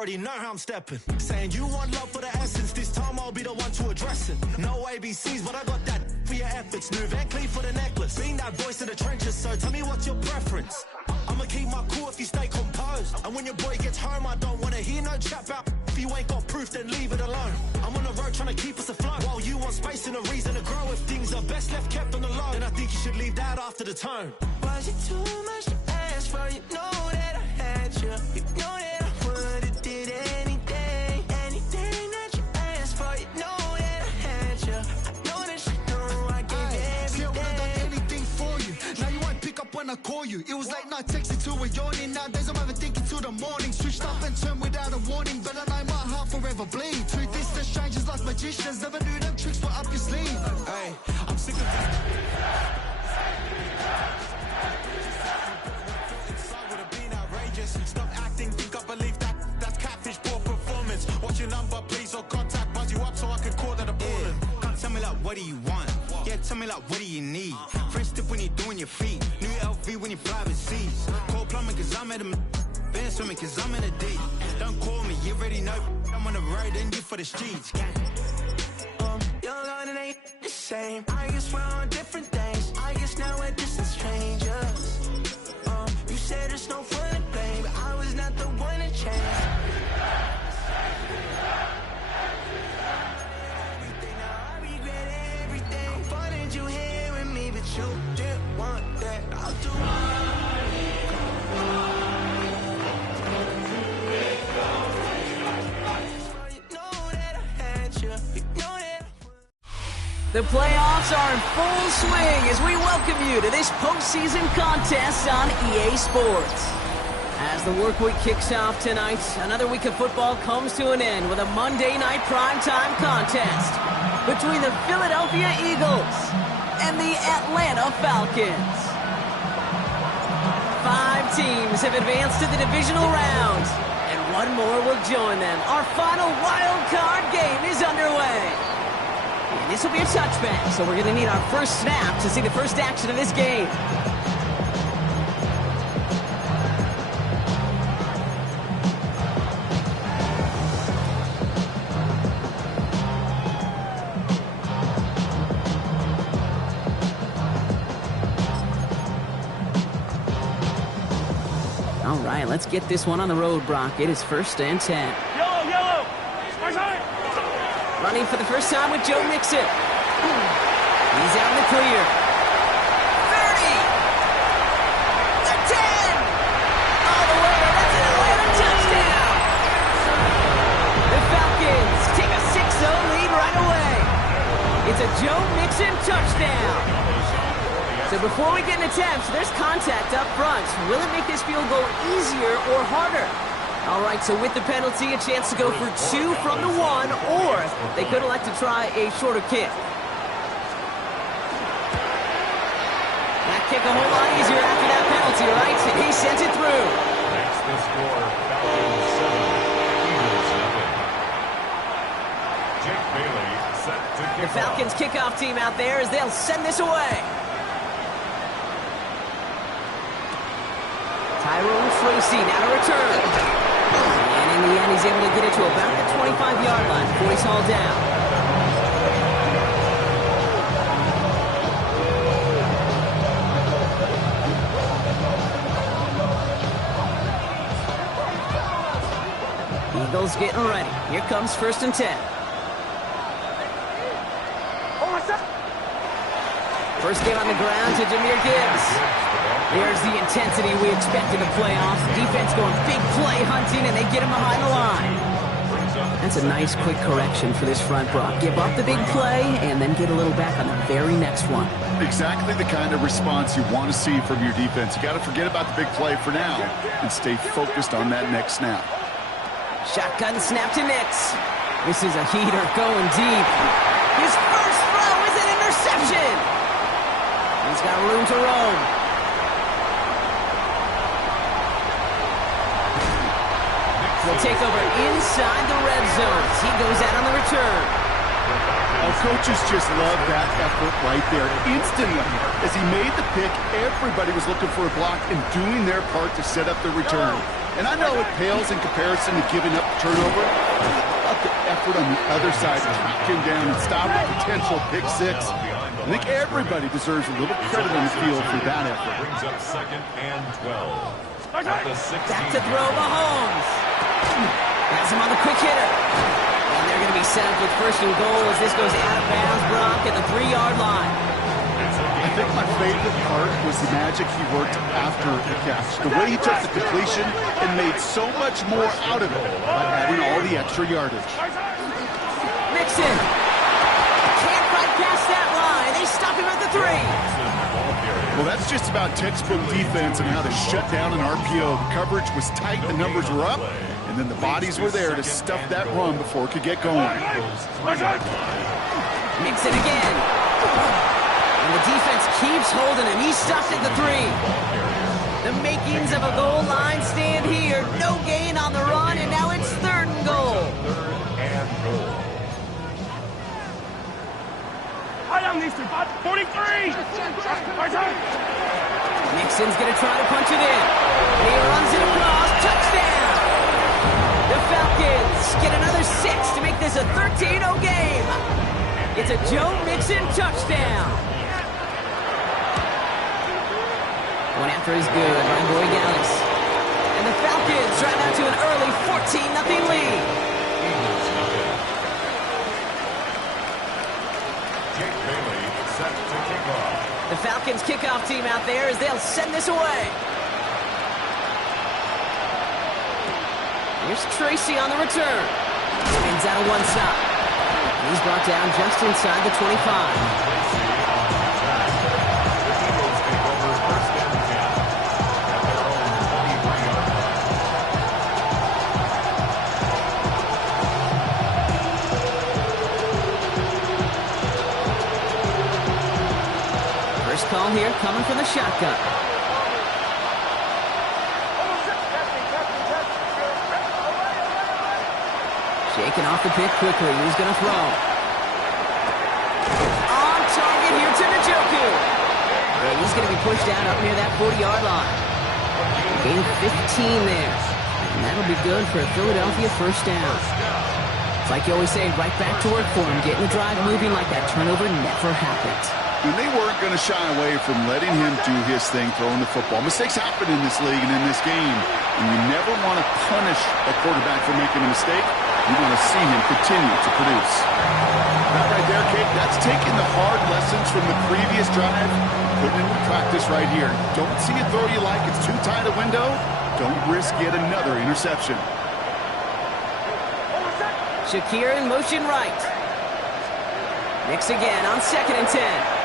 already know how I'm stepping. Saying you want love for the essence, this time I'll be the one to address it. No ABCs, but I got that for your efforts. New Van Cleef for the necklace. Being that voice in the trenches, so tell me what's your preference. I'ma keep my cool if you stay composed. And when your boy gets home, I don't wanna hear no chat about if you ain't got proof, then leave it alone. I'm on the road trying to keep us afloat, while you want space and a reason to grow. If things are best left kept on the low, then I think you should leave that after the tone. Was it too much to ask for? You know that I had you. You know that I would've did anything that you asked for. You know that I had you. I know that you know I gave everything. See, I would've done anything for you. Now you won't pick up when I call you. It was late night texting till we're yawning. Nowadays I'm overthinking till the morning. Switched up and turned without a warning, but I know my heart forever bleed. Two distant strangers like magicians. Never knew them tricks were up your sleeve. Hey, I'm sick of this. Stop acting, think I believe that's catfish, poor performance. What's your number, please, or contact, buzz you up so I can call that a ballin'. Come tell me like, what do you want? Yeah, tell me like, what do you need? French tip when you're doing your feet. New LV when you fly overseas. Call plumbing cause I'm at a been swimming cause I'm in a deep. Don't call me, you already know I'm on the road and you for the streets. Young and it ain't the same. I guess we're on different things. I guess now we're distant strangers. You said there's no fun to blame, but I was not the one to change. Everything, now I regret everything. I wanted you here with me, but you didn't want that. I'll do The playoffs are in full swing as we welcome you to this postseason contest on EA Sports. As the work week kicks off tonight, another week of football comes to an end with a Monday night primetime contest between the Philadelphia Eagles and the Atlanta Falcons. 5 teams have advanced to the divisional round, and one more will join them. Our final wild card game is underway. And this will be a touchback, so we're going to need our first snap to see the first action of this game. All right, let's get this one on the road, Brock. It is 1st and 10. Yellow! Running for the first time with Joe Mixon. He's out in the clear. 30! The 10! All the way, that's an Atlanta touchdown! The Falcons take a 6-0 lead right away. It's a Joe Mixon touchdown. So before we get an attempt, there's contact up front. Will it make this field goal easier or harder? All right, so with the penalty, a chance to go for 2 from the 1, or they could elect to try a shorter kick. That kick a whole lot easier after that penalty, right? He sent it through. That's the score. Falcons 7, Eagles 7. Jake Bailey set to kick The Falcons kickoff team out there as they'll send this away. Tyrone Tracy now to return. And in the end, he's able to get it to about the 25-yard line before he's hauled down. Eagles getting ready. Here comes 1st and 10. First game on the ground to Jahmyr Gibbs. There's the intensity we expect in the playoffs. The defense going big play hunting, and they get him behind the line. That's a nice quick correction for this front, Brock. Give up the big play, and then get a little back on the very next one. Exactly the kind of response you want to see from your defense. You got to forget about the big play for now and stay focused on that next snap. Shotgun snap to Nix. This is a heater going deep. His first throw is an interception. He's got room to roam. Will take over inside the red zone. He goes out on the return. The Falcons coaches just love that effort right there. Instantly, as he made the pick, everybody was looking for a block and doing their part to set up the return. And I know it pales in comparison to giving up the turnover. How about the effort on the other side to track him down and stop a potential pick six? I think everybody deserves a little credit on the field for that effort. Brings up 2nd and 12. Back to throw Mahomes. Has him on the quick hitter. And they're going to be set up with 1st and goal as this goes out of bounds. Brock at the 3-yard line. I think my favorite part was the magic he worked after the catch. The way he took the completion and made so much more out of it by adding all the extra yardage. Mixon. Can't fight past that line. They stop him at the 3. Well, that's just about textbook defense and how to shut down an RPO. The coverage was tight, the numbers were up, and then the bodies were there to stuff that run before it could get going. Mixon again. And the defense keeps holding him. He's stopped at the 3. The makings of a goal line stand here. No gain on the run, and now it's 3rd and goal. 3rd and goal. 43! Mixon's going to try to punch it in. He runs it across. Touchdown! The Falcons get another 6 to make this a 13-0 game. It's a Joe Mixon touchdown. One after is good by Boy Gallis. And the Falcons drive out to an early 14-0 lead. The Falcons kickoff team out there as they'll send this away. Here's Tracy on the return. Spins out of one side. He's brought down just inside the 25. Call here coming from the shotgun. Shaking off the pick quickly. He's going to throw. On target here to Njoku. And he's going to be pushed down up near that 40-yard line. Gain 15 there. And that'll be good for a Philadelphia 1st down. It's like you always say, right back to work for him. Getting the drive moving like that turnover never happened. And they weren't going to shy away from letting him do his thing throwing the football. Mistakes happen in this league and in this game. And you never want to punish a quarterback for making a mistake. You want to see him continue to produce. That right there, Kate, that's taking the hard lessons from the previous drive, putting it into practice right here. Don't see a throw you like. It's too tight a window. Don't risk yet another interception. Shakir in motion right. Mix again on 2nd and 10.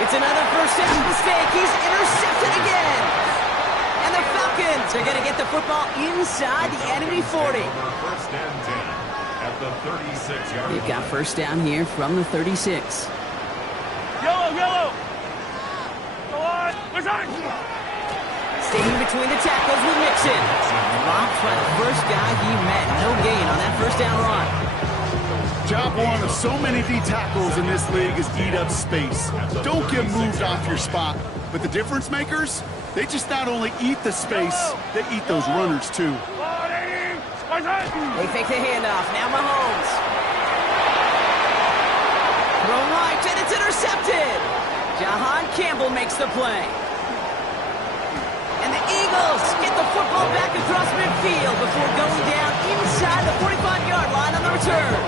It's another 1st down mistake. He's intercepted again. And the Falcons are going to get the football inside the enemy 40. 1st and 10 at the 36-yard line. They've got 1st down here from the 36. Yellow! Go on! Staying between the tackles with Mixon. Blocked by the first guy he met. No gain on that 1st down run. Job one of so many D tackles in this league is eat up space. Don't get moved off your spot. But the difference makers, they just not only eat the space, they eat those runners too. They fake the handoff. Now Mahomes. Throw right, and it's intercepted. Jahan Campbell makes the play. And the Eagles get the football back across midfield before going down inside the 45-yard line on the return.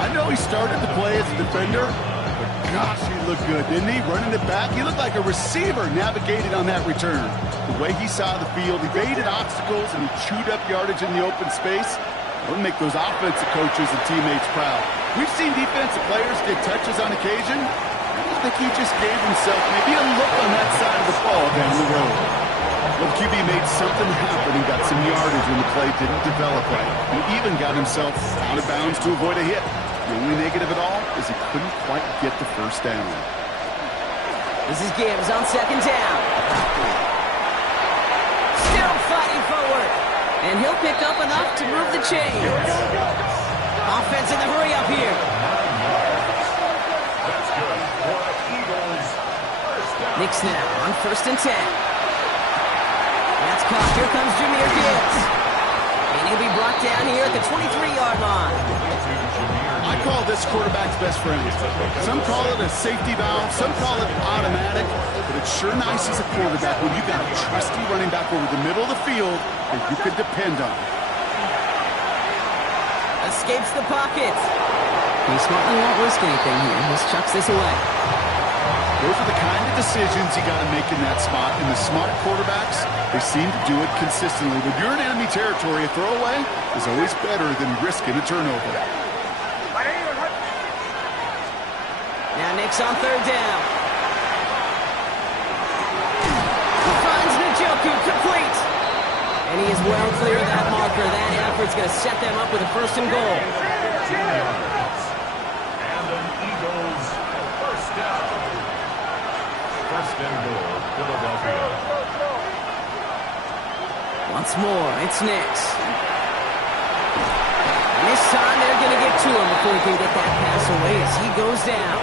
I know he started the play as a defender, but gosh, he looked good, didn't he? Running it back, he looked like a receiver navigated on that return. The way he saw the field, he evaded obstacles, and he chewed up yardage in the open space. It'll make those offensive coaches and teammates proud. We've seen defensive players get touches on occasion. I think he just gave himself maybe a look on that side of the ball down the road. Well, QB made something happen and got some yardage when the play didn't develop right. He even got himself out of bounds to avoid a hit. The only negative at all is he couldn't quite get the 1st down. This is Gibbs on 2nd down. Still fighting forward. And he'll pick up enough to move the chains. Offense in the hurry up here. That's good for the Eagles. First down. Knicks now on 1st and 10. That's caught. Here comes Jahmyr Gibbs. And he'll be brought down here at the 23-yard line. I call this quarterback's best friend. Some call it a safety valve, some call it automatic, but it's sure nice as a quarterback when you got a trusty running back over the middle of the field that you can depend on. Escapes the pocket. He smartly won't risk anything here. Just chucks this away. Those are the kind of decisions you got to make in that spot. And the smart quarterbacks, they seem to do it consistently. When you're in enemy territory, a throwaway is always better than risking a turnover. Now Knicks on 3rd down. He finds Njoku complete. And he is well clear of that marker. That effort's going to set them up with a 1st and goal. And an Eagles first down. 1st and goal, Philadelphia. Once more, it's Knicks. And this time they're going to get to him before he can get that pass away as he goes down.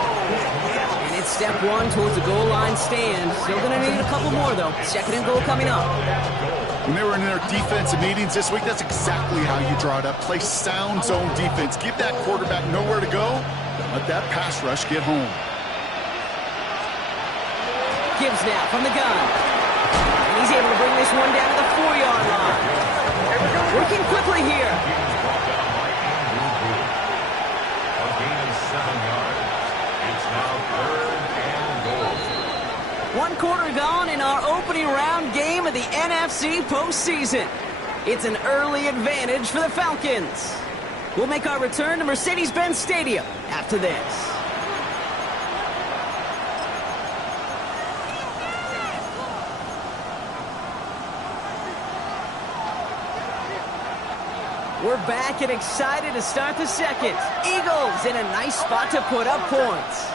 And it's step 1 towards the goal line stand. Still going to need a couple more, though. 2nd and goal coming up. When they were in their defensive meetings this week, that's exactly how you draw it up. Play sound zone defense. Give that quarterback nowhere to go. Let that pass rush get home. Gibbs now from the gun. And he's able to bring this one down to the 4-yard line. Working quickly here. A gain of 7 yards. It's now 3rd and goal. 1 quarter gone in our opening round game of the NFC postseason. It's an early advantage for the Falcons. We'll make our return to Mercedes-Benz Stadium after this. We're back and excited to start the 2nd. Eagles in a nice spot to put up points.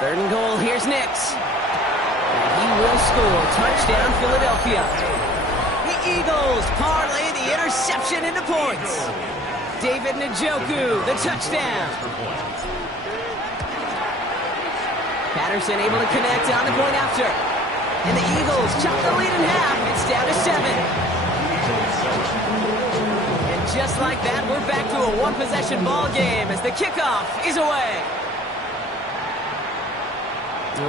3rd and goal, here's Knicks. And he will score. Touchdown, Philadelphia. The Eagles parlay the interception into points. David Njoku, the touchdown. Patterson able to connect on the point after. And the Eagles chop the lead in half. It's down to 7. And just like that, we're back to a 1-possession ball game as the kickoff is away.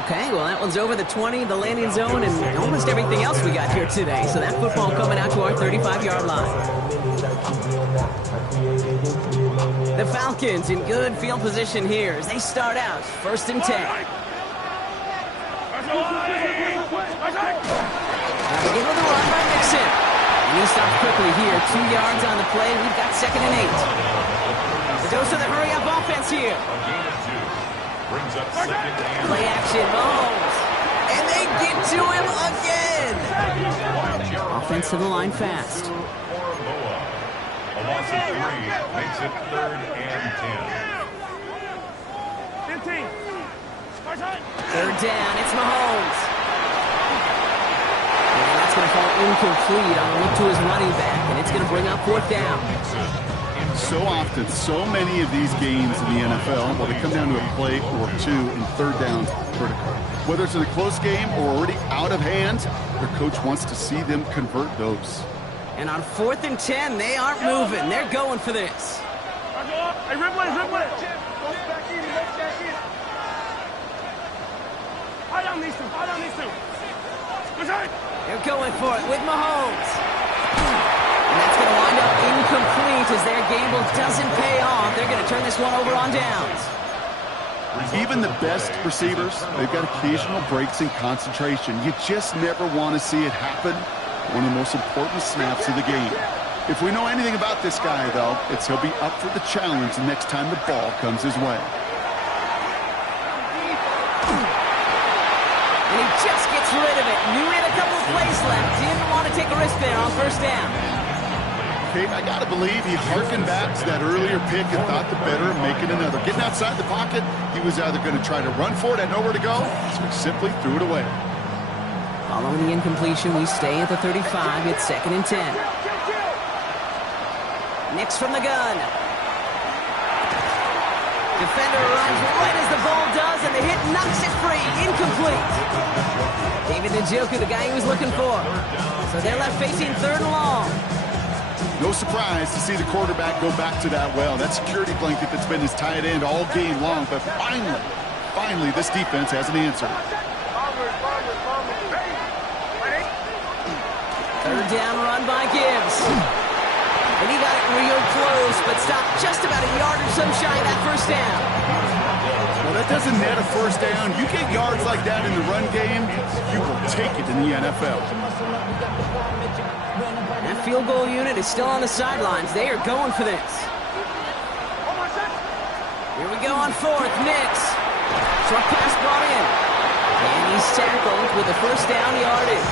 Okay, well, that one's over the 20, the landing zone, and almost everything else we got here today. So that football coming out to our 35-yard line. The Falcons in good field position here as they start out 1st and 10. Now begin with a run by Mixon. And he stops quickly here. 2 yards on the play. We've got 2nd and 8. The dose of the hurry-up offense here. Brings up 2nd and Play action, Mahomes. And they get to him again. Offense to the line fast. a loss of 3 makes it 3rd and 10. 15. 3rd down, it's Mahomes. And that's going to fall incomplete on a look to his running back, and it's going to bring up 4th down. So often, so many of these games in the NFL, well, they come down to a play or 2 and 3rd downs critical. Whether it's in a close game or already out of hand, their coach wants to see them convert those. And on 4th and 10, they aren't moving. They're going for this. Hey, Ripley. High down these two. They're going for it with Mahomes. And that's going to wind up incomplete as their gamble doesn't pay off. They're going to turn this one over on downs. Even the best receivers, they've got occasional breaks in concentration. You just never want to see it happen. One of the most important snaps of the game. If we know anything about this guy, though, it's he'll be up for the challenge the next time the ball comes his way. And he just gets rid of it. Knew he had a couple of plays left. Didn't want to take a risk there on 1st down. Okay, I got to believe he harkened back to that earlier pick and thought the better of making another. Getting outside the pocket, he was either going to try to run for it, had nowhere to go, so he simply threw it away. Following the incompletion, we stay at the 35. It's 2nd and 10. Nix from the gun. Defender arrives right as the ball does, and the hit knocks it free. Incomplete. David Njoku, the guy he was looking for. So they're left facing 3rd and long. No surprise to see the quarterback go back to that well. That security blanket that's been his tight end all game long. But finally, this defense has an answer. 3rd down run by Gibbs. And he got it real close, but stopped just about a yard or so shy of that 1st down. Well, that doesn't net a 1st down. You get yards like that in the run game, you will take it in the NFL. That field goal unit is still on the sidelines. They are going for this. Here we go on 4th. Nix. Short pass brought in. And he's tackled with a 1st down yardage.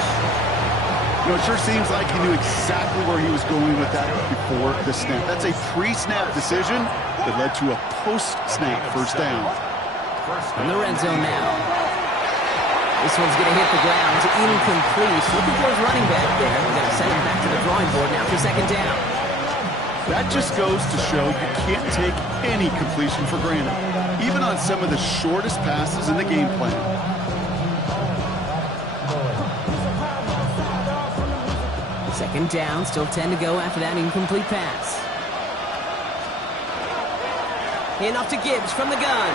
You know, it sure seems like he knew exactly where he was going with that before the snap. That's a pre-snap decision that led to a post-snap 1st down. In the red zone now. This one's going to hit the ground. It's incomplete. Looking for his running back there. We're going to send him back to the drawing board now for 2nd down. That just goes to show you can't take any completion for granted, even on some of the shortest passes in the game plan. Second down, still 10 to go after that incomplete pass. Hand off to Gibbs from the gun.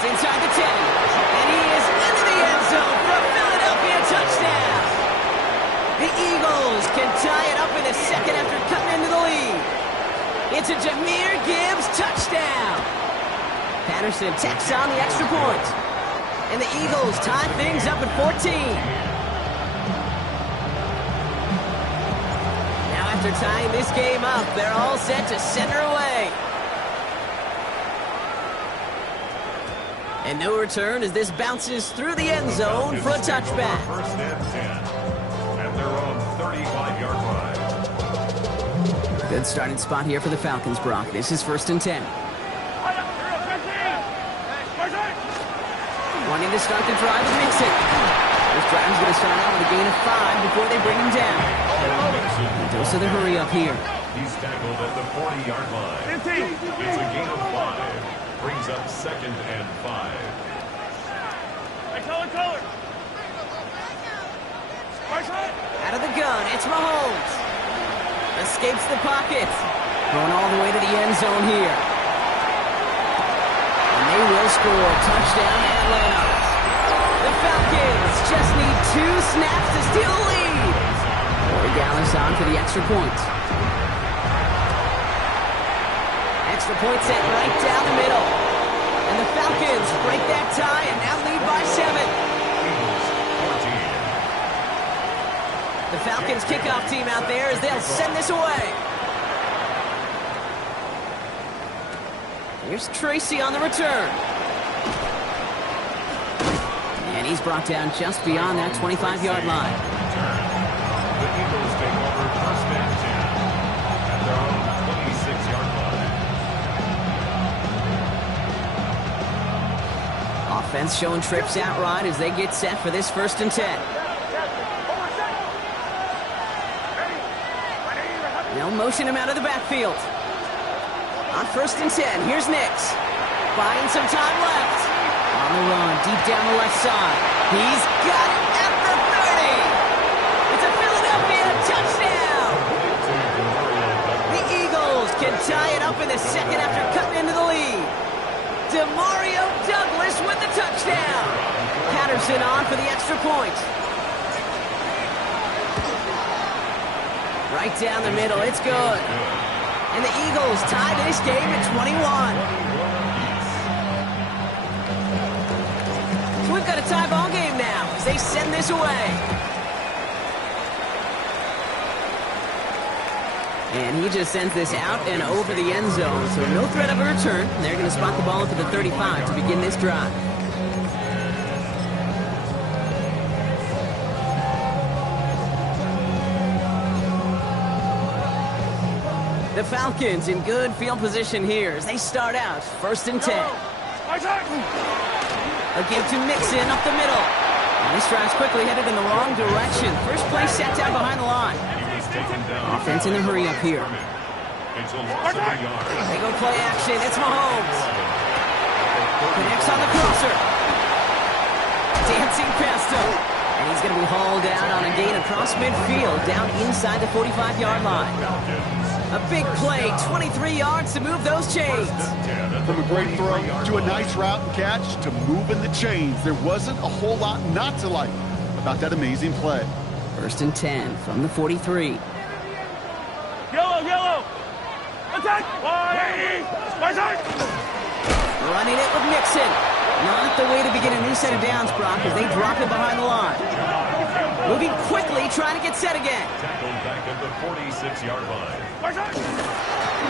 It's inside the 10. And he is into the end zone for a Philadelphia touchdown. The Eagles can tie it up in the 2nd after cutting into the lead. It's a Jahmyr Gibbs touchdown. Patterson tacks on the extra point. And the Eagles tie things up at 14. After tying this game up, they're all set to send her away. And no return as this bounces through the end zone for a touchback. 1st and 10 at their own 35-yard line. Good starting spot here for the Falcons, Brock. This is 1st and 10. Wanting to start the drive with Mixon. This drive's going to start out with a gain of 5 before they bring him down. Dose of the hurry up here. He's tackled at the 40-yard line. It's a gain of 5. Brings up 2nd and 5. Color. Out of the gun, it's Mahomes. Escapes the pocket. Going all the way to the end zone here. And they will score. Touchdown, Atlanta. The Falcons just need 2 snaps to steal the lead. Corey Dallas on for the extra point. Extra point set right down the middle. And the Falcons break that tie and now lead by 7. The Falcons kickoff team out there as they'll send this away. Here's Tracy on the return. And he's brought down just beyond that 25-yard line. The Eagles take over 1st and 10 at their own 26-yard line. Offense showing trips out right as they get set for this 1st and 10. They'll motion him out of the backfield. On 1st and 10, here's Nix. Buying some time left. On the run, deep down the left side. He's got it at the 30. It's a Philadelphia touchdown. The Eagles can tie it up in the 2nd after cutting into the lead. Demario Douglas with the touchdown. Patterson on for the extra point. Right down the middle, it's good. And the Eagles tie this game at 21. So we've got a tie ball game now as they send this away. And he just sends this out and over the end zone. So no threat of a return. They're going to spot the ball up at the 35 to begin this drive. The Falcons in good field position here as they start out 1st and 10. A give to Mixon up the middle. And this drive's quickly headed in the wrong direction. First play set down behind the line. Offense in the hurry up here. They go play action. It's Mahomes. Connects on the crosser. Dancing past him. And he's going to be hauled down on a gain across midfield, down inside the 45-yard line. A big play, 23 yards to move those chains. From a great throw to a nice route and catch to moving the chains. There wasn't a whole lot not to like about that amazing play. 1st and 10 from the 43. Yellow. Attack. Running it with Mixon. Not the way to begin a new set of downs, Brock, as they drop it behind the line. Moving quickly, trying to get set again. Tackled back at the 46-yard line.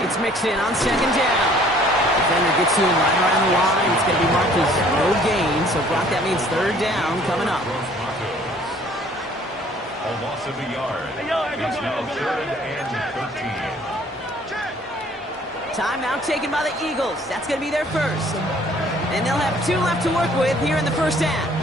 It's Mixon on 2nd down. Defender gets to him right around the line. It's going to be marked as no gain, so Brock, that means 3rd down coming up. A loss of a yard. It's now 3rd and 13. Timeout taken by the Eagles. That's going to be their first. And they'll have 2 left to work with here in the 1st half.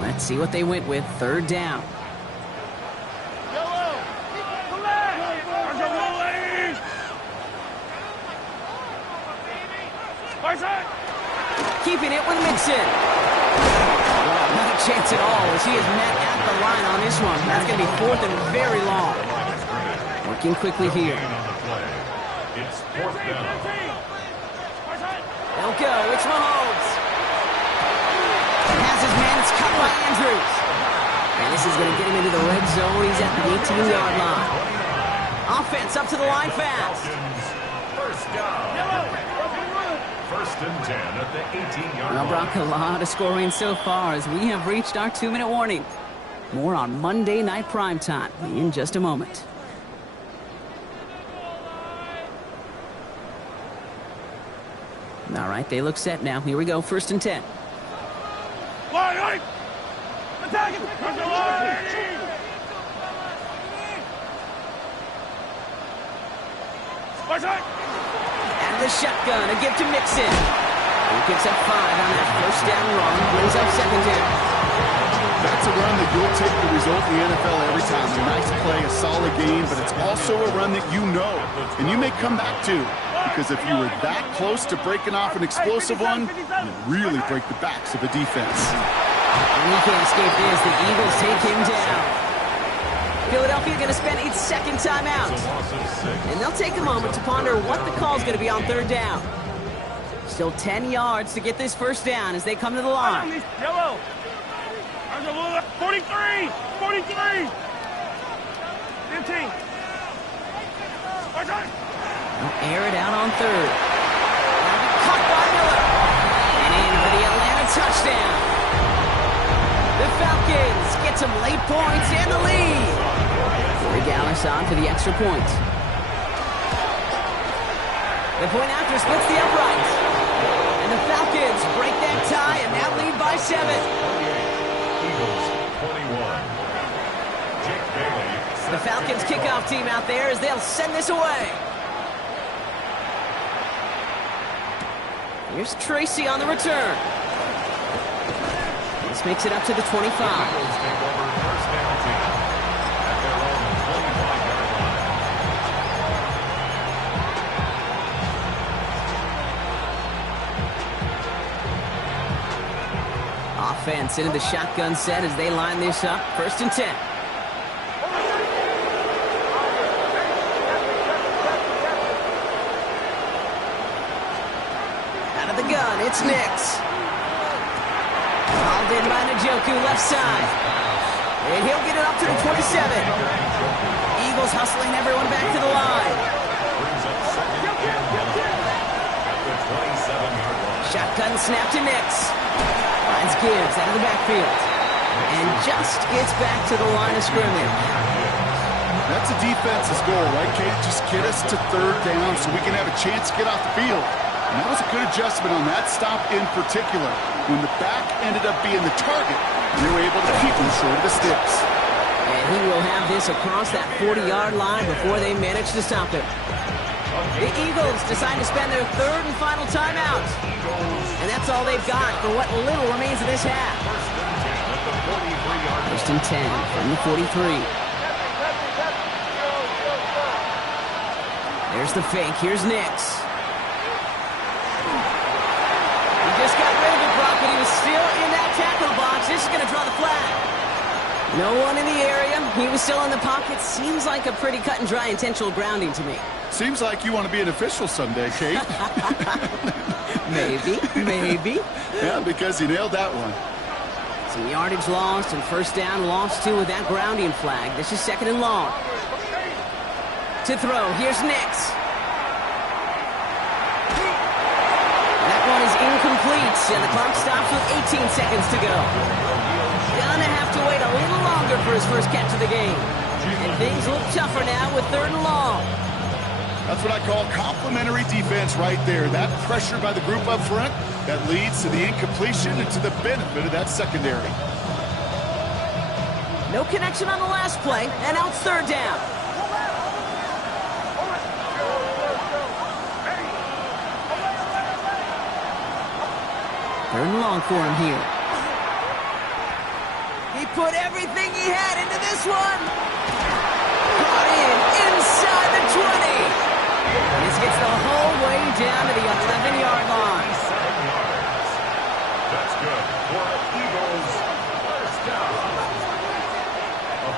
Let's see what they went with. 3rd down. Keeping it with Mixon. Not a chance at all as he is met at the line on this one. That's going to be 4th and very long. Working quickly here. It's 4th down. They'll go. It's Mahomes. Has his man. It's cut by Andrews. And this is going to get him into the red zone. He's at the 18-yard line. Offense up to the line fast. 1st down. 1st and 10 at the 18-yard line. Well, Brock, a lot of scoring so far as we have reached our 2-minute warning. More on Monday Night Primetime in just a moment. All right, they look set now. Here we go, 1st and 10. Line! Attack it! And the shotgun, a give to Mixon. He picks up 5 on that 1st down run, brings up 2nd down. That's a run that you'll take the result in the NFL every time. A nice play, a solid game, but it's also a run that you know, and you may come back to, because if you were that close to breaking off an explosive one, you really break the backs of the defense. And he can't escape this. The Eagles take him down. Philadelphia going to spend its 2nd timeout. And they'll take a moment to ponder what the call is going to be on 3rd down. Still 10 yards to get this 1st down as they come to the line. Yellow. 43. 15. They'll air it out on 3rd. Caught by Miller. And in for the Atlanta touchdown. The Falcons get some late points and the lead. Corey Gallis on for the extra point. The point after splits the uprights. And the Falcons break that tie and now lead by 7. Eagles 21. Jake Bailey. The Falcons kickoff team out there as they'll send this away. Here's Tracy on the return. This makes it up to the 25. Eagles take over 1st down team at their own 25-yard line. Offense into the shotgun set as they line this up. 1st and 10. Out of the gun, it's Nix. Hauled in by Njoku, left side. And he'll get it up to the 27. Eagles hustling everyone back to the line. Brings up 2nd and 1 at the 27-yard line. Shotgun snap to Nix. Finds Gibbs out of the backfield. And just gets back to the line of scrimmage. That's a defense's goal, right, Kate? Just get us to 3rd down so we can have a chance to get off the field. And that was a good adjustment on that stop in particular, when the back ended up being the target, and they were able to keep him short of the sticks. And He will have this across that 40-yard line before they manage to stop him. The Eagles decide to spend their third and final timeout. And that's all they've got for what little remains of this half. First and 10 from the 43. There's the fake. Here's Nix. He just got rid of it, Brock, but he was still in that tackle box. This is going to draw the flag. No one in the area. He was still in the pocket. Seems like a pretty cut and dry intentional grounding to me. Seems like you want to be an official someday, Kate. Maybe. Yeah, because he nailed that one. Some yardage lost and first down lost too with that grounding flag. This is second and long. To throw, here's Nix. That one is incomplete, and the clock stops with 18 seconds to go. Gonna have to wait a little longer for his first catch of the game. And things look tougher now with third and long. That's what I call complimentary defense right there. That pressure by the group up front that leads to the incompletion and to the benefit of that secondary. No connection on the last play, and now it's third down. Third and long for him here. He put everything he had into this one. Brought in inside the 20. And this gets the whole way down to the 11-yard line. 7 yards. That's good for Eagles. First down.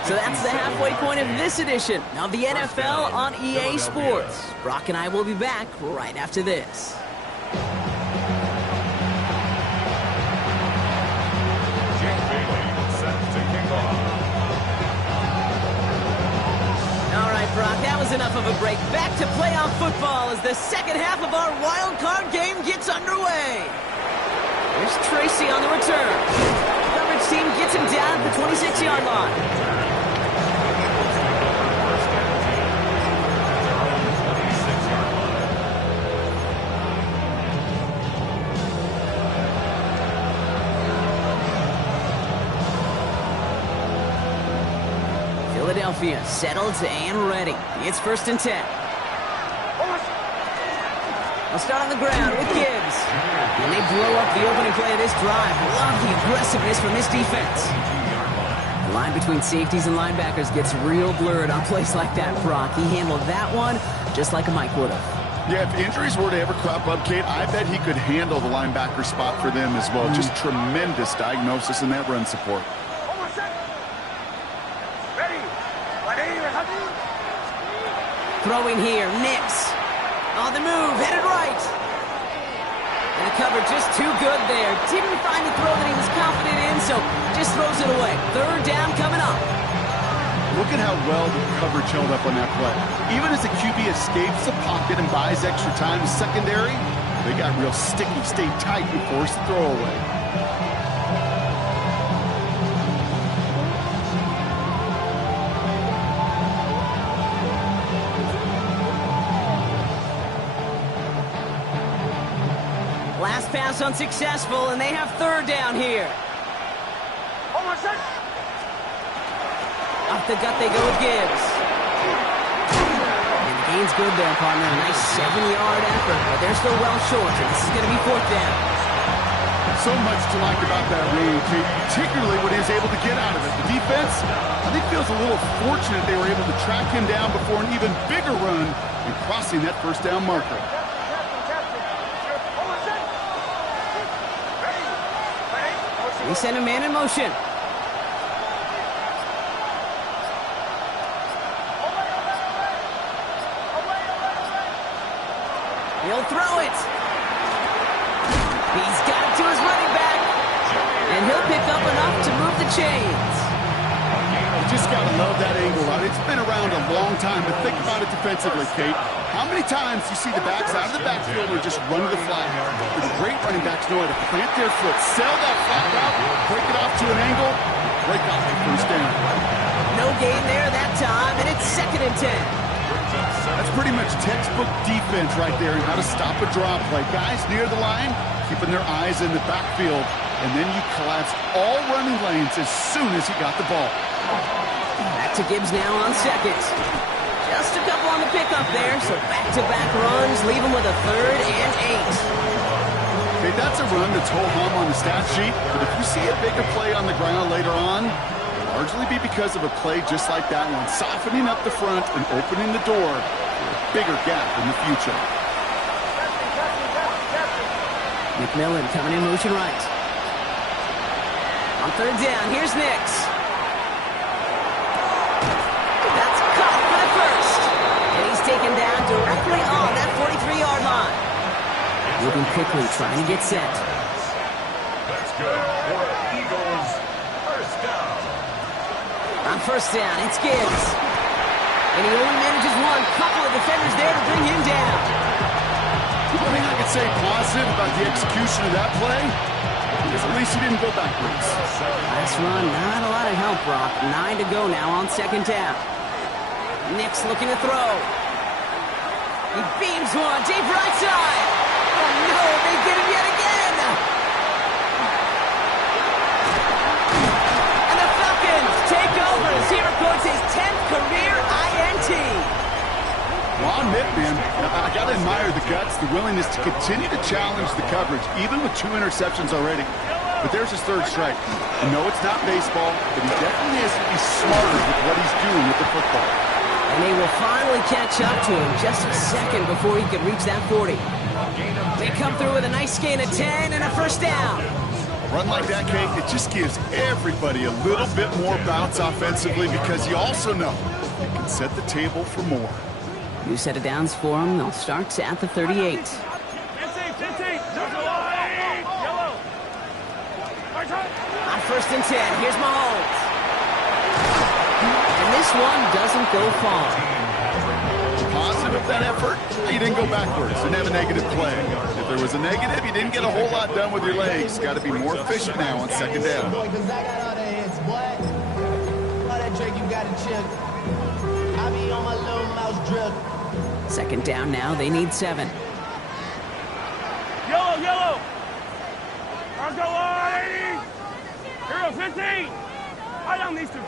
So that's the halfway point of this edition of the NFL on EA Sports. Brock and I will be back right after this. All right, Brock, that was enough of a break. Back to playoff football as the second half of our wild card game gets underway. There's Tracy on the return. Coverage team gets him down at the 26-yard line. Philadelphia settled and ready. It's first and 10. I'll start on the ground with Gibbs. And they blow up the opening play of this drive. Love the aggressiveness from this defense. The line between safeties and linebackers gets real blurred on plays like that, Brock. He handled that one just like a Mike would have. Yeah, if injuries were to ever crop up, Kate, I bet he could handle the linebacker spot for them as well. Just tremendous diagnosis in that run support. Throwing here, Nix. On the move, headed right. And the cover just too good there. Didn't find the throw that he was confident in, so just throws it away. Third down coming up. Look at how well the coverage held up on that play. Even as the QB escapes the pocket and buys extra time to secondary, they got real sticky, stayed tight and forced the throw away. Last pass unsuccessful, and they have third down here. Off the gut they go with Gibbs. And the gain's good there, partner. A nice 7-yard effort, but they're still well short, so this is going to be fourth down. So much to like about that range, particularly when he was able to get out of it. The defense, I think, feels a little fortunate they were able to track him down before an even bigger run and crossing that first down marker. They send a man in motion. He'll throw it. He's got it to his running back. And he'll pick up enough to move the chains. You just got to love that angle, right? It's been around a long time, but think about it defensively, Kate. How many times you see the backs out of the backfield or just run to the flat? The great running backs know how to plant their foot, sell that flat route, break it off to an angle, break off the first down. No gain there that time, and it's second and 10. That's pretty much textbook defense right there and how to stop a draw play. Guys near the line, keeping their eyes in the backfield, and then you collapse all running lanes as soon as you got the ball. That Back to Gibbs now on second. Just a couple on the pickup there, so back-to-back runs leave him with a 3rd and 8. Okay, that's a run that's ho-hum on the stat sheet, but if you see a bigger play on the ground later on, it'll largely be because of a play just like that one, softening up the front and opening the door for a bigger gap in the future. McMillan coming in motion right. On 3rd down, here's Nix. That's caught for the first. And he's taken down directly on that 43-yard line. Moving quickly, trying to get set. That's good for the Eagles. First down. On 1st down, it's Gibbs. And he only manages one. Couple of defenders there to bring him down. One thing I could say positive about the execution of that play is at least he didn't go backwards. Last run, not a lot of help, Brock. 9 to go now on 2nd down. Nix looking to throw. He beams one, deep right side. Oh no, they get him yet again. And the Falcons take over as he records his 10th career INT. Well, I'll admit, man, I got to admire the guts, the willingness to continue to challenge the coverage, even with 2 interceptions already. But there's his 3rd strike. I know it's not baseball, but he definitely has to be smarter with what he's doing with the football. And they will finally catch up to him just a second before he could reach that 40. They come through with a nice gain of 10 and a 1st down. A run like that, Kate, it just gives everybody a little bit more bounce offensively because you also know it can set the table for more. New set of downs for him. They'll start at the 38. 15, yellow. On 1st and 10, here's Mahomes. And this one doesn't go far. Positive of that effort, you didn't go backwards. Didn't have a negative play. If there was a negative, you didn't get a whole lot done with your legs. Got to be more efficient now on 2nd down. Because I got all the hits, boy. All that Drake you got to chill. I be on my little mouse drill. 2nd down now, they need 7. Yellow, yellow. Let's go, 180. Here we go, 15. High down these two,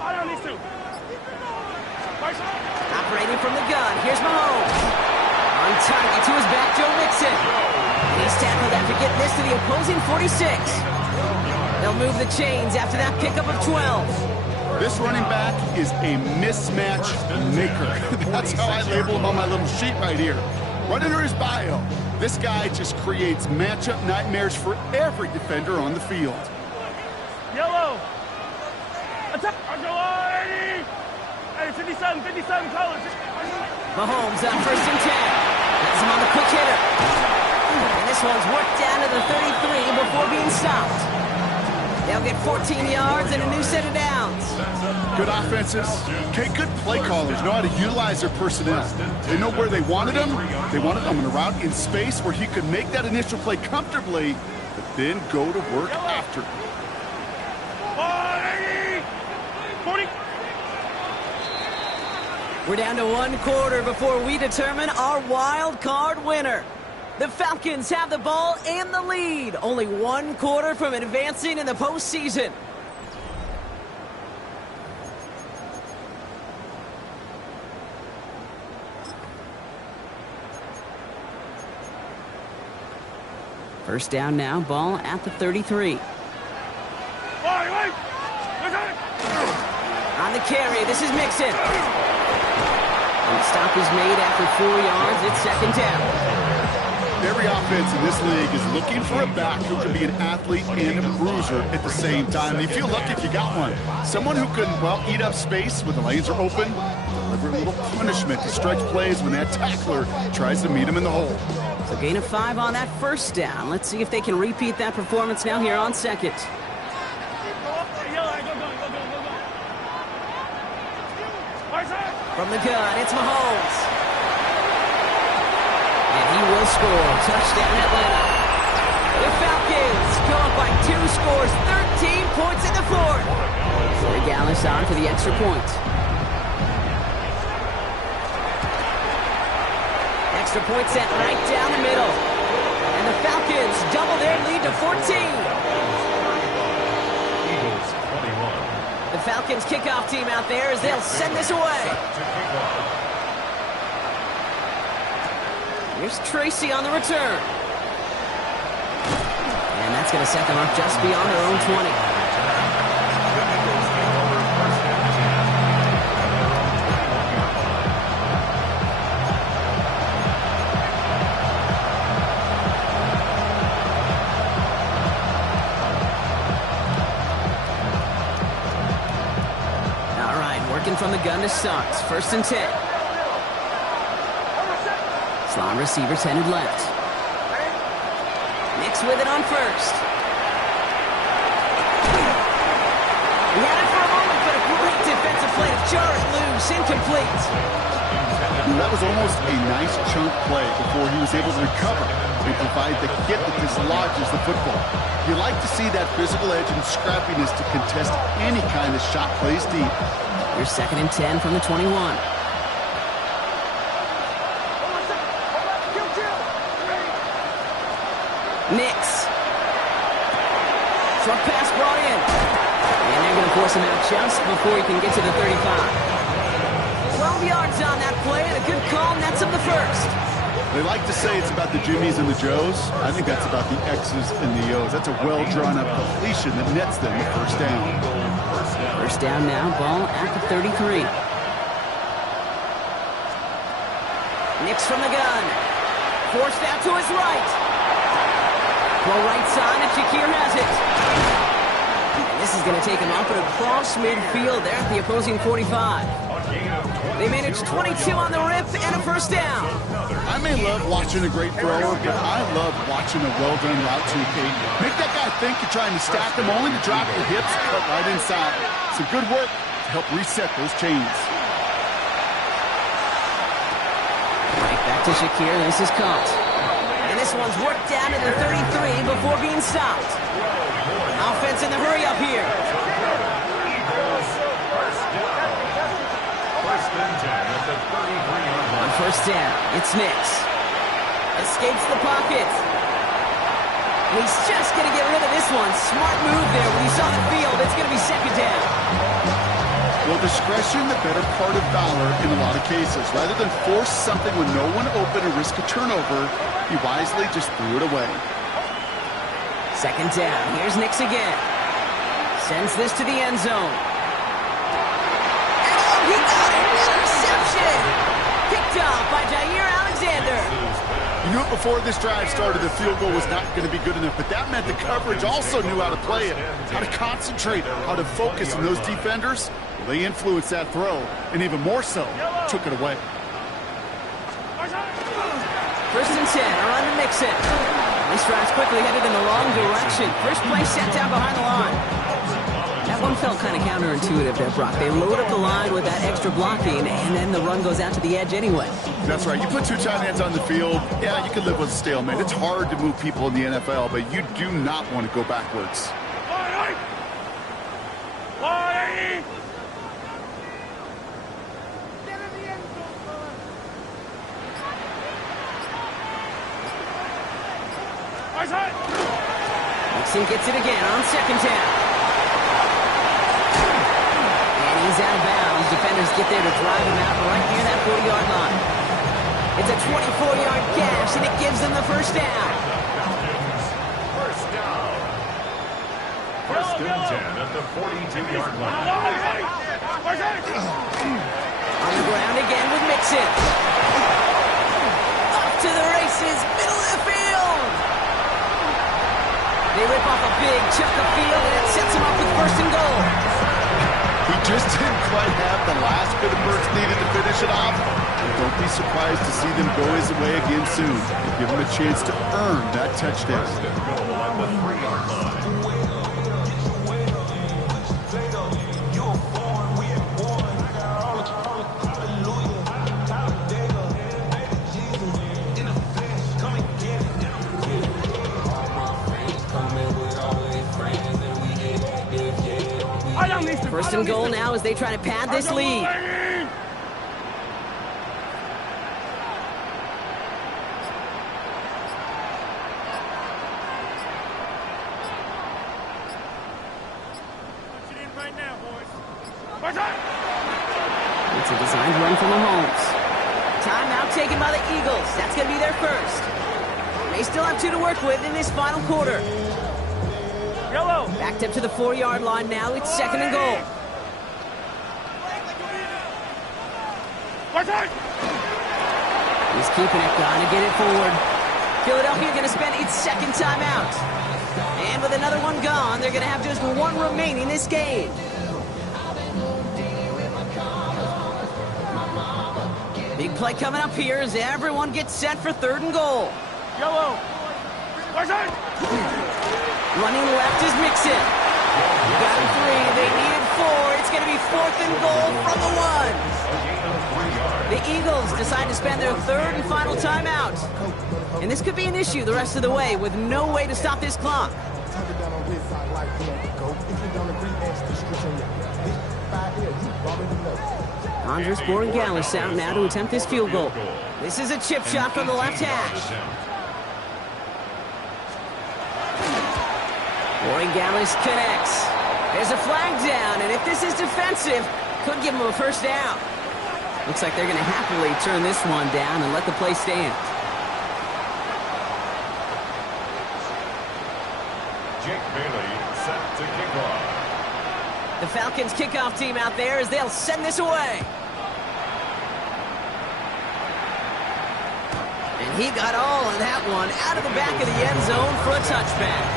Right side. Operating from the gun, here's Mahomes. On target to his back, Joe Mixon. And he's tackled after getting this to the opposing 46. They'll move the chains after that pickup of 12. This running back is a mismatch maker. That's how I label him on my little sheet right here. Right under his bio, this guy just creates matchup nightmares for every defender on the field. Yellow. Attack. Let's go, 180. Hey, 57 colors. Mahomes on 1st and 10. Has him on the quick hitter. And this one's worked down to the 33 before being stopped. They'll get 14 yards and a new set of downs. Good offenses. Okay, good play callers know how to utilize their personnel. They know where they wanted them. They wanted them in a route in space where he could make that initial play comfortably, but then go to work after. 40. We're down to 1 quarter before we determine our wild card winner. The Falcons have the ball and the lead. Only 1 quarter from advancing in the postseason. First down now, ball at the 33. On the carry, this is Mixon. And the stop is made after 4 yards. It's 2nd down. Every offense in this league is looking for a back who can be an athlete and a bruiser at the same time. You feel lucky if you got one. Someone who can, well, eat up space when the lanes are open, deliver a little punishment to stretch plays when that tackler tries to meet him in the hole. So gain of 5 on that first down. Let's see if they can repeat that performance now here on second. From the gun, it's Mahomes. And he will score. Touchdown, Atlanta. The Falcons go up by 2 scores, 13 points in the 4th. Corey Gallis on for the extra point. Extra point set right down the middle. And the Falcons double their lead to 14. Eagles 21. The Falcons kickoff team out there as they'll send this away. Here's Tracy on the return. And that's going to set them up just beyond their own 20. All right, working from the gun to start. 1st and 10. Slot receivers headed left. Nix with it on 1st. He had it for a moment, but a great defensive play to jar it loose. Incomplete. That was almost a nice chunk play before he was able to recover and provide the hit that dislodges the football. You like to see that physical edge and scrappiness to contest any kind of shot plays deep. Here's 2nd and 10 from the 21. Nix. Short pass brought in. And they're going to force him out just before he can get to the 35. 12 yards on that play, and a good call nets him the 1st. They like to say it's about the Jimmies and the Joes. I think that's about the X's and the O's. That's a well-drawn-up completion that nets them the 1st down. 1st down now, ball at the 33. Nix from the gun. Forced out to his right. Well, right side, and Shakir has it. And this is going to take him up and across midfield there at the opposing 45. They managed 22 on the rip and a 1st down. I may love watching a great thrower, but I love watching a well-done route to Kate. Make that guy think you're trying to stack them only to drop your hips, cut right inside. Some good work to help reset those chains. Right back to Shakir. This is caught. And this one's worked down to the 33 before being stopped. Offense in the hurry up here. On 1st down, it's Nix. Escapes the pocket. And he's just going to get rid of this one. Smart move there when he saw the field. It's going to be 2nd down. Well, discretion, the better part of valor in a lot of cases. Rather than force something when no one open and risk a turnover, he wisely just threw it away. 2nd down. Here's Nix again. Sends this to the end zone. And oh, he got it! Interception! Picked off by Jair Alexander. You knew it before this drive started, the field goal was not going to be good enough, but that meant the coverage also knew how to play it, how to concentrate, how to focus on those defenders. Well, they influenced that throw, and even more so, took it away. 1st and 10, around to Mixon. This drive's quickly headed in the wrong direction. First play set down behind the line. That one felt kind of counterintuitive there, Brock. They load up the line with that extra blocking, and then the run goes out to the edge anyway. That's right. You put 2 tight ends on the field, yeah, you can live with a stalemate. It's hard to move people in the NFL, but you do not want to go backwards. Mixon gets it again on 2nd down. And he's out of bounds. Defenders get there to drive him out right near that 40-yard line. It's a 24-yard gash, and it gives them the 1st down. 1st and 10 at the 42-yard line. On the ground again with Mixon. Off to the races, middle of the field. They rip off a big chunk of field, and it sets him up with 1st and goal. He just didn't quite have the last bit of burst needed to finish it off. And don't be surprised to see them go his way again soon. Give him a chance to earn that touchdown. 1st and goal at the 3-yard line. First and goal now as they try to pad this lead. Right now, boys. taken by the Eagles. That's going to be their first. They still have 2 to work with in this final quarter. Yellow. Backed up to the 4-yard line now. It's 2nd and goal. He's keeping it, trying to get it forward. Philadelphia going to spend its 2nd timeout. And with another one gone, they're going to have just 1 remaining this game. Big play coming up here as everyone gets set for 3rd and goal. Yellow. Running left is Mixon. Got him 3. They needed 4. It's going to be 4th and goal from the 1. The Eagles decide to spend their 3rd and final timeout. And this could be an issue the rest of the way with no way to stop this clock. Andres Borregales out now to attempt this field goal. This is a chip shot from the left hash. Borregales connects. There's a flag down, and if this is defensive, could give him a first down. Looks like they're going to happily turn this one down and let the play stand. Jake Bailey set to kick off. The Falcons kickoff team out there as they'll send this away. And he got all of that one out of the back of the end zone for a touchback.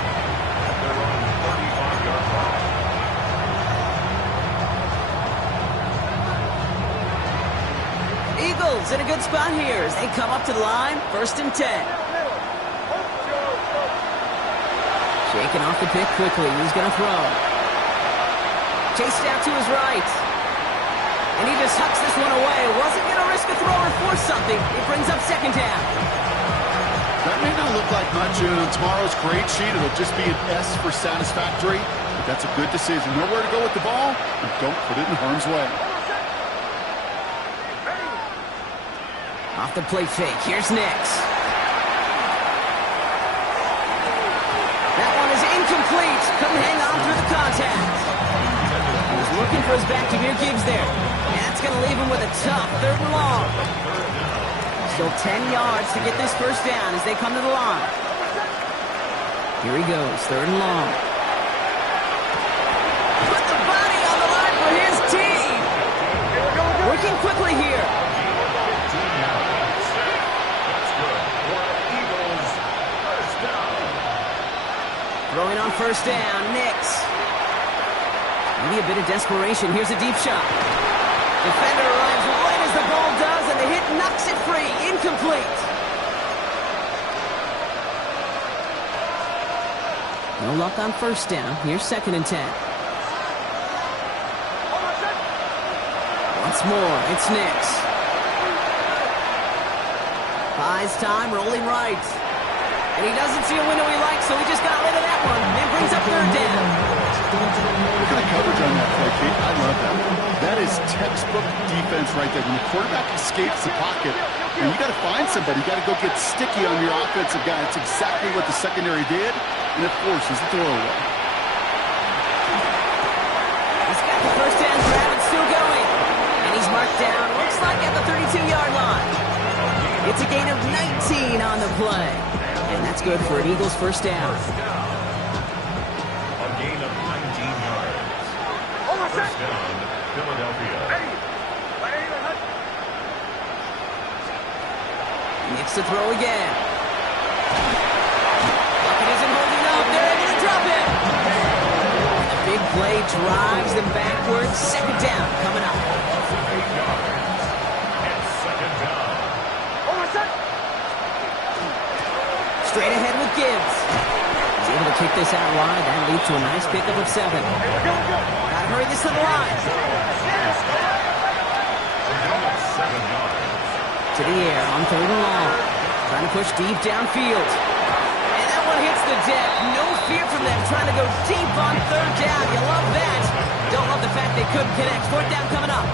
They're on 35-yard line. Eagles in a good spot here as they come up to the line, 1st and 10. Shaking off the pick quickly. He's going to throw. Chased out to his right. And he just hucks this one away. Wasn't going to risk a throw or force something. It brings up 2nd down. That may not look like much on tomorrow's grade sheet. It'll just be an S for satisfactory. But that's a good decision. Nowhere to go with the ball, and don't put it in harm's way. Off the play fake. Here's Nix. That one is incomplete. Couldn't hang on through the contact. He was looking for his back to Jameer Gibbs there. And that's going to leave him with a tough 3rd and long. Still 10 yards to get this first down as they come to the line. Here he goes, 3rd and long. Put the body on the line for his team. Working quickly here. Throwing on 1st down, Nix. Maybe a bit of desperation. Here's a deep shot. Defender arrives right as the ball does, and the hit knocks it free. Incomplete. No luck on 1st down. Here's 2nd and 10. Once more, it's Nix. Buys time, rolling right. And he doesn't see a window he likes, so he just got rid of that one. And brings up 3rd down. Look at the coverage on that play, Kate. I love that. That is textbook defense right there. When the quarterback escapes the pocket, and you got to find somebody. You got to go get sticky on your offensive guy. It's exactly what the secondary did, and it forces the throw away. He's got the 1st down grab. It's still going. And he's marked down, looks like at the 32-yard line. It's a gain of 19 on the play. And that's good for an Eagles 1st down. A gain of 19 yards. 1st down, Philadelphia. Nix to throw again. Bucket isn't holding up. They're able to drop it. And the big play drives them backwards. 2nd down coming up. 8 yards. And 2nd down. Straight ahead with Gibbs. He's able to kick this out wide. That leads to a nice pickup of 7. Gotta hurry this to the line. To the air on 3rd and long. Trying to push deep downfield. And that one hits the deck. No fear from them trying to go deep on 3rd down. You love that. Don't love the fact they couldn't connect. 4th down coming up.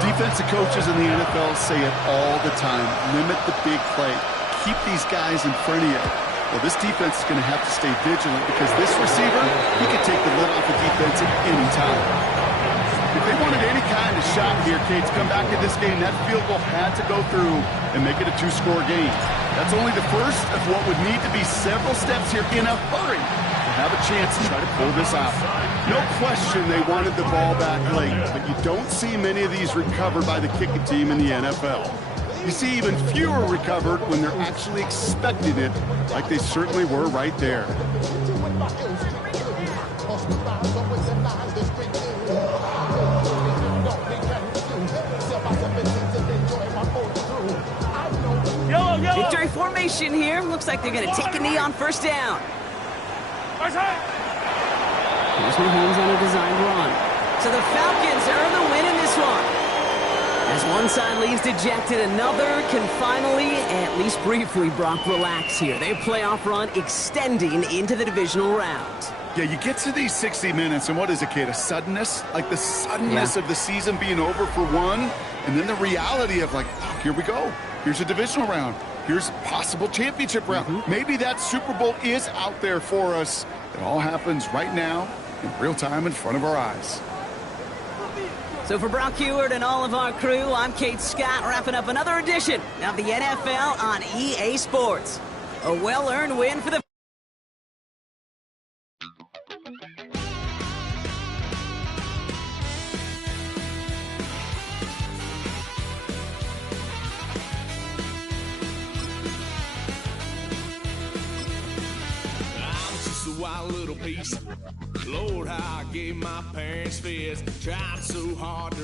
Defensive coaches in the NFL say it all the time. Limit the big play. Keep these guys in front of you. Well, this defense is going to have to stay vigilant because this receiver, he can take the lid off the defense at any time. If they wanted any kind of shot here, Kate, to come back in this game, that field goal had to go through and make it a 2-score game. That's only the first of what would need to be several steps here in a hurry to have a chance to try to pull this out. No question they wanted the ball back late, but you don't see many of these recovered by the kicking team in the NFL. You see even fewer recovered when they're actually expecting it, like they certainly were right there. Victory formation here. Looks like they're going to take a knee on first down. Here's Mahomes on a designed run. So the Falcons earn the win in this one. As one side leaves dejected, another can finally, at least briefly, Brock, relax here. Their playoff run extending into the divisional round. Yeah, you get to these 60 minutes, and what is it, Kate? A suddenness? Like the suddenness of the season being over for one, and then the reality of, like, oh, here we go. Here's a divisional round. Here's a possible championship round. Maybe that Super Bowl is out there for us. It all happens right now in real time in front of our eyes. So for Brock Heward and all of our crew, I'm Kate Scott, wrapping up another edition of the NFL on EA Sports. A well-earned win for the... Wild little piece. Lord, how I gave my parents fist. Tried so hard to